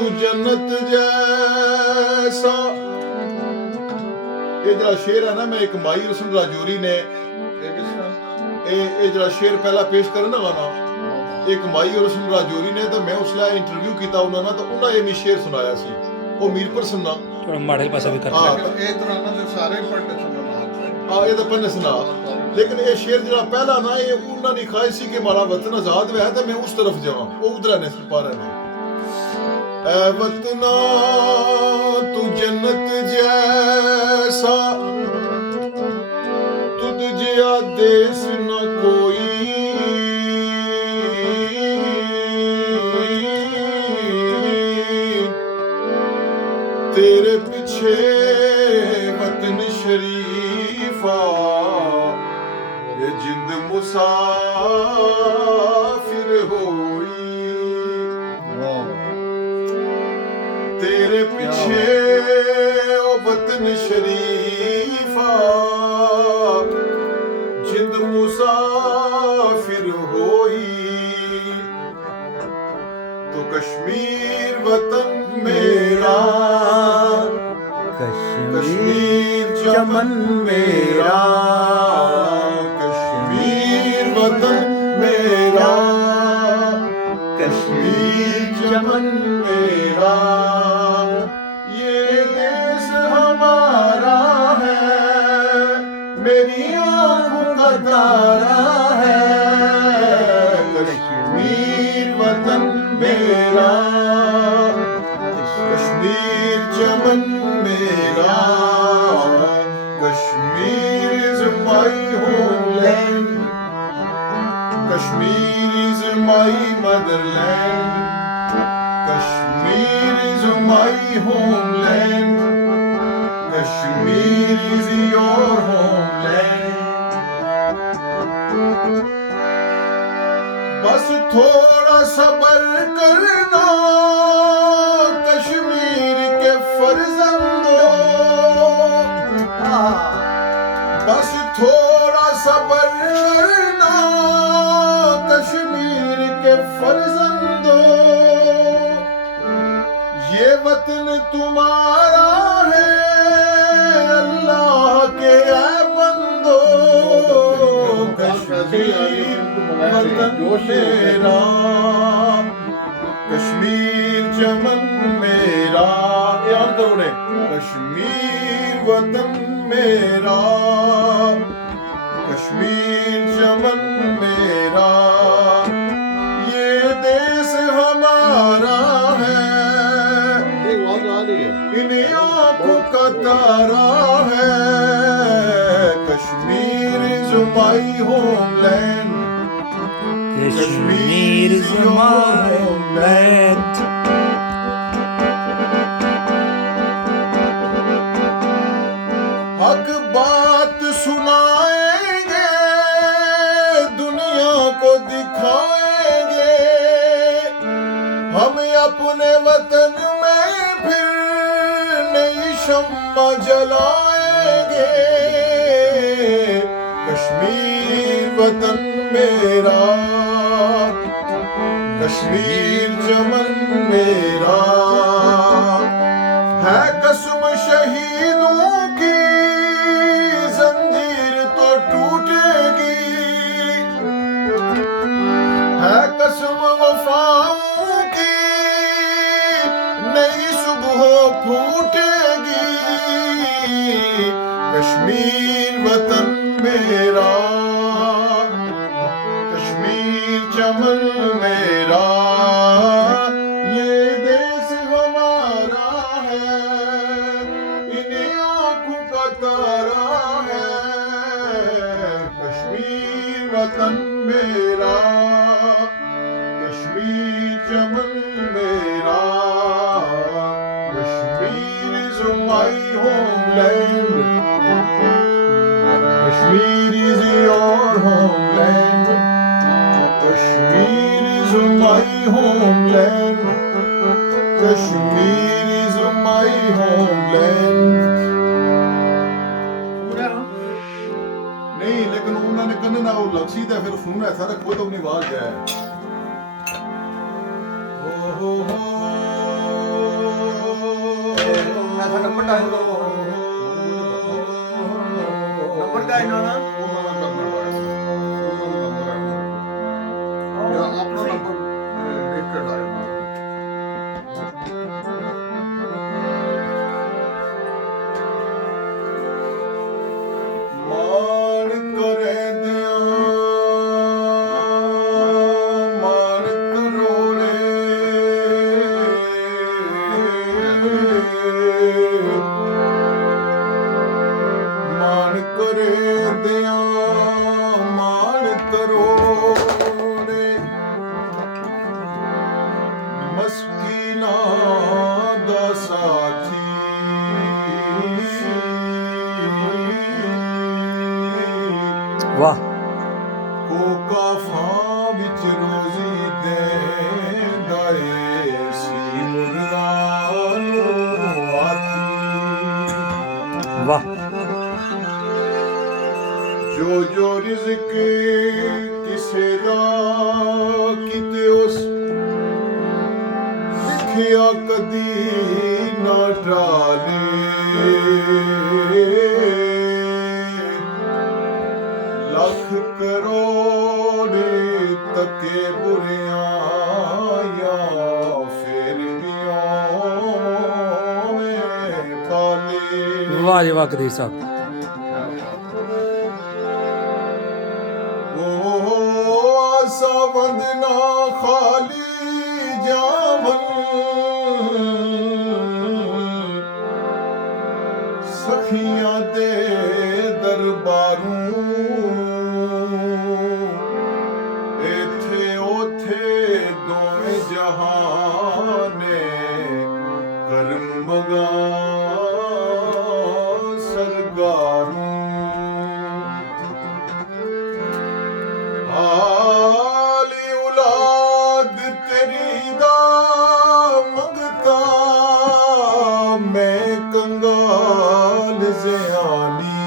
तू जन्नत जैसा। ये जरा शेर है ना, मैं एक माई हुसन राजौरी ने जरा शेर पहला पेश करे ना गाना, एक माई हुसन राजौरी ने, तो मैं उसला इंटरव्यू किया उन्होंने, तो उन्होंने ये शेर सुनाया सी, वो मीरपुर सुनना थोड़ा माड़ा पासा भी करता हाँ है। ये तो पढ़ने सुना, लेकिन ये शेर जरा पहला ना, ये उन्होंने ख्वाहिश सी कि माड़ा वतन आजाद हुआ है, तो मैं उस तरफ जावा, वो उधर ने पारा ने। ऐ वतना तू जन्नत जैसा, तुझ जिया देश न कोई, तेरे पीछे वतन शरीफा, ये जिंद मुसाफिर होई, तेरे पीछे ओ वतन शरीफा, जिंद मुसाफिर होई। तो कश्मीर वतन मेरा, कश्मीर चमन मेरा, कश्मीर वतन मेरा, कश्मीर चमन मेरा, ये देश हमारा है, मेरी आंखों का तारा है, कश्मीर वतन मेरा, कश्मीर चमन मेरा, Kashmir is my homeland, Kashmir is my motherland, Kashmir is my homeland, Kashmir is your homeland. बस थोड़ा सब्र करना कश्मीर के फर्जंदों, बस थोड़ा सब्र करना कश्मीर के फर्जंदों, ये वतन तुम्हारा है अल्लाह के ऐ बंदो, कश्मीर वतन मेरा, कश्मीर चमन मेरा, याद करो ने, कश्मीर वतन मेरा, कश्मीर चमन मेरा, ये देश हमारा है, इन आंखों का तारा है, Kashmir is my homeland, Kashmir is my homeland. हक बात सुनाएंगे, दुनिया को दिखाएंगे, हम अपने वतन में फिर नई शम्मा जलाएंगे, कश्मीर वतन मेरा, कश्मीर चमन मेरा, है कसम शहीदों की जंजीर तो टूटेगी, है कसम वफाओं की नई सुबह फूटेगी, कश्मीर वतन मेरा, कश्मीर चमन मेरा, ये देश हमारा है, इन आंखों का तारा है, कश्मीर वतन मेरा, कश्मीर चमन मेरा, Kashmir is my homeland, Kashmir is your homeland, Kashmir is my homeland, Kashmir is my homeland. नहीं लेकिन उन्होंने कहने ना वो लक्ष्य था फिर फोन ऐसा रखो तो अपनी आवाज है। ओ हो ਐਸਾ ਨੰਬਰ ਡਾਇਲ ਕਰੋ ਨੰਬਰ ਦਾ ਇਹਨਾਂ ਦਾ ਵਾਹ ਵਾਹ ਜੋ ਜੋ ਰਿਜ਼ਕ ਕਿਸੇ ਦਾ ਕਿਤੇ ਉਸ ਲਿਖਿਆ ਕਦੀ ਨਾ ਟਾਲੇ ਲੱਖ ਕਰੋੜ ਤੱਕੇ ਬੁਰਿਆਂ ਫਿਰ ਵੀ ਓਵੇਂ ਪਾਲੇ ਵਾਹ ਜੀ ਵਾਹ ਕਦੀਰ ਸਾਹਿਬ ਆਸਾ ਵੰਦਨਾ ਖਾਲੀ ਜਾਵਨ ਸਖੀਆਂ ਦੇ ਦਰਬਾਰੂ ਇੱਥੇ ਉਥੇ ਦੋਵੇਂ ਜਹਾਨੇ ਕਰਮ ਮਗਾ ਸਰਗਾਰੂ ਆਲੀ ਔਲਾਦ ਤੇਰੀ ਦਾ ਮੰਗਤਾ ਮੈਂ ਕੰਗਾਲ ਜ਼ਿਆਨੀ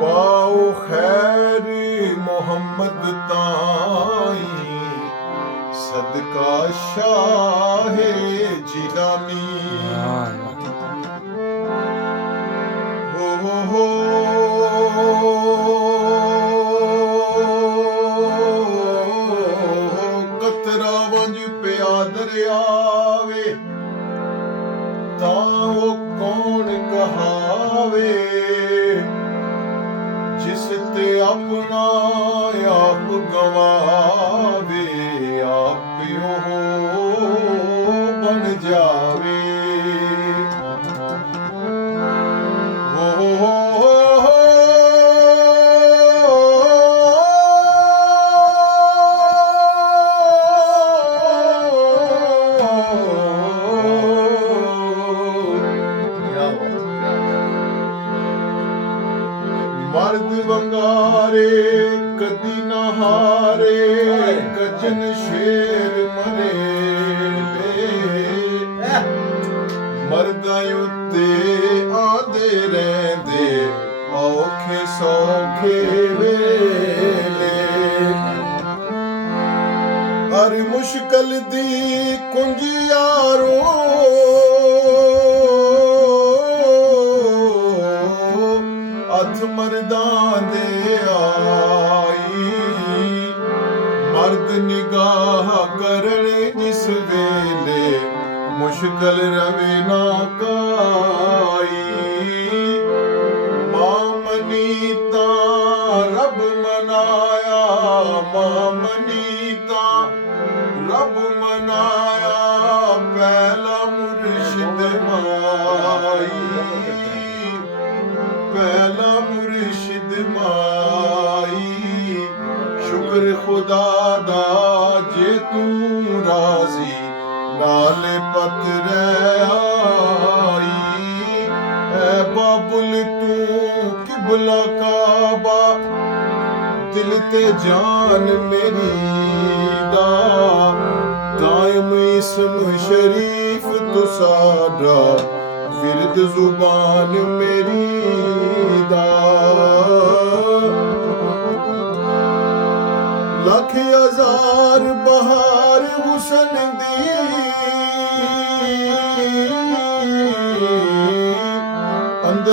ਪਾਉ ਖੈਰ ਮੁਹੰਮਦ ਤਾਈ ਸਦਕਾ ਸ਼ਾਹ ਜਿਲਾਨੀ ਹੋ ਕਤਰਾ ਵੰਜ ਪਿਆ ਦਰਿਆਵੇ ਤਾਂ ਉਹ ਕੌਣ ਕਹਾਵੇ ਜਿਸ ਤੇ ਆਪਣਾ ਆਪ ਗਵਾਵੇ ਆਪ ਉਹ ਬਣ ਜਾਵੇ ਮਰਦ ਵੰਗਾਰੇ ਕਦੀ ਨਾ ਹਾਰੇ ਗਜਨ ਸ਼ੇਰ ਮਰੇ ਮਰਦਾਂ ਉੱਤੇ ਆਂਦੇ ਰਹਿੰਦੇ ਔਖੇ ਸੌਖੇ ਵੇਲੇ ਹਰ ਮੁਸ਼ਕਲ ਦੀ ਕੁੰਜ ਯਾਰੋ ਹੱਥ ਮਰਦਾਂ ਦੇ ਆਈ ਮਰਦ ਨਿਗਾਹ ਕਰਨ ਜਿਸ ਵੇਲੇ ਮੁਸ਼ਕਲ ਰਵੇ ਨਾ ਕਾਈ ਮਾਮਨੀ ਤਾਂ ਰੱਬ ਮਨਾਇਆ ਮਾਮਨੀ ਤਾਂ ਰੱਬ ਮਨਾਇਆ ਪਹਿਲਾ ਮੁਰਸ਼ਿਦ ਮਾਈ ਪਹਿਲਾ ਮੁਰਸ਼ਿਦ ਮਾਈ ਸ਼ੁਕਰ ਖੁਦਾ ਦਾ ਜੇ ਤੂੰ ਰਾਜ਼ੀ ਨਾਲੇ ਪਤ ਆਈ ਐ ਬਾਬੁਲ ਤੂੰ ਕਿਬਲਾ ਕਾਬਾ ਦਿਲ ਤੇ ਜਾਨ ਮੇਰੀ ਦਾ ਕਾਇਮ ਇਸਮ ਸ਼ਰੀਫ ਤੂੰ ਸਾਡਾ ਵਿਰਦ ਜ਼ੁਬਾਨ ਮੇਰੀ ਦਾ ਲੱਖ ਹਜ਼ਾਰ ਬਹਾਰ ਹੁਸਨ ਦੀ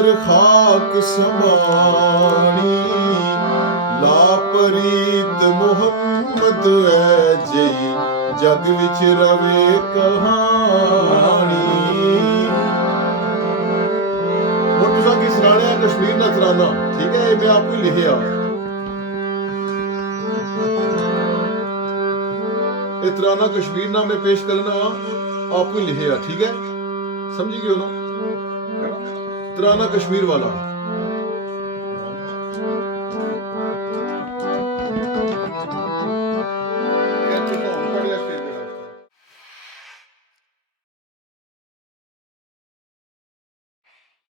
ਅੰਦਰ ਖਾਕ ਸਮਾਣੀ ਲਾਪਰੀਤ ਮੁਹੰਮਦ ਐ ਜਈ ਜਗ ਵਿੱਚ ਰਵੇ ਕਹਾਣੀ। ਹੁਣ ਤੁਸੀਂ ਕੀ ਸੁਣਾਣਿਆ ਕਸ਼ਮੀਰ ਦਾ ਤਰਾਨਾ, ਠੀਕ ਹੈ, ਇਹ ਮੈਂ ਆਪ ਹੀ ਲਿਖਿਆ। ਇਹ ਤਰਾਨਾ ਕਸ਼ਮੀਰ ਨਾਲ ਮੈਂ ਪੇਸ਼ ਕਰਨਾ ਆਪ ਹੀ ਲਿਖਿਆ, ਠੀਕ ਹੈ, ਸਮझी गए हो ना, तराना कश्मीर वाला।